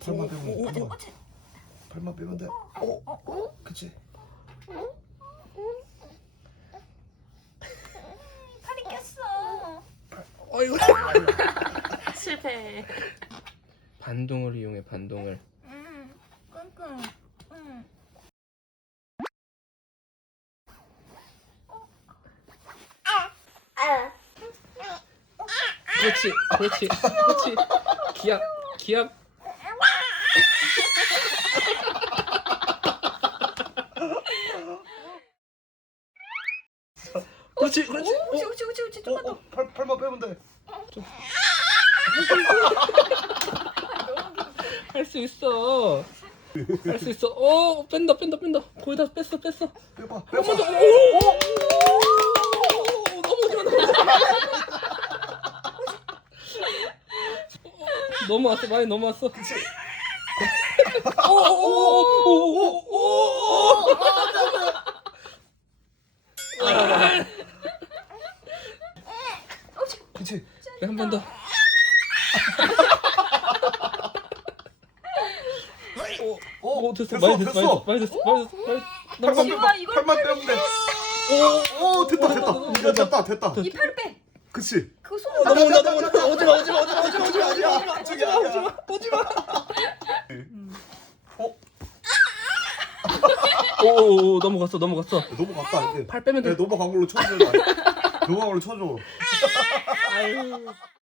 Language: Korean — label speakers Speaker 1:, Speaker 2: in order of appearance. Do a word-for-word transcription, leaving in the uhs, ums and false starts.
Speaker 1: 팔만 빼면 돼. 팔만. 팔만 빼면 돼. 어, 그치.
Speaker 2: 팔이 꼈어.
Speaker 1: 어이구.
Speaker 2: 실패.
Speaker 3: 반동을 이용해 반동을.
Speaker 2: 응. 끙끙. 응.
Speaker 3: 그렇지 그렇지 그렇지. 기압 기압. 그렇지 그렇지.
Speaker 2: 우치 우치 우치 우치 좀만
Speaker 1: 어,
Speaker 2: 더.
Speaker 1: 어, 팔 팔만 빼면 돼.
Speaker 3: 할 수 있어. 할 수 있어. 어 뺀다 뺀다 뺀다. 거의 다 뺐어 뺐어.
Speaker 1: 빼봐.
Speaker 3: 한
Speaker 1: 빼봐.
Speaker 3: 번 더. 오! 오! 너무 좋아. 넘어왔어 많이 넘어왔어.
Speaker 1: 그치.
Speaker 3: 오오오오오오오.
Speaker 1: 그치.
Speaker 3: 한 번 더. 오, 오 됐어, 많이 됐어, 많이 됐어, 많이 됐어, 많이 됐어.
Speaker 1: 팔만
Speaker 3: 너무
Speaker 2: 지우야,
Speaker 1: 빼봐.
Speaker 2: 이걸
Speaker 1: 팔만
Speaker 2: 팔-
Speaker 1: 빼면 돼. 오, 오, 됐다, 됐다. 야, 됐다, 됐다.
Speaker 2: 이 팔 빼.
Speaker 1: 그치.
Speaker 2: 그거 손으로.
Speaker 3: 넘어온다, 넘어온다. 오지 마, 오지 마, 오지 마, 오지 마, 오지 마, 오지 마,
Speaker 1: 아니야.
Speaker 3: 오지 마,
Speaker 1: 저기
Speaker 3: 오지 마,
Speaker 1: 아니야.
Speaker 3: 오지 마.
Speaker 1: 어,
Speaker 3: 오, 오, 넘어갔어, 넘어갔어.
Speaker 1: 넘어갔다. 이제.
Speaker 3: 팔 빼면 돼.
Speaker 1: 네, 넘어간 걸로 쳐줘. 넘어간 걸로 쳐줘.
Speaker 3: 아유.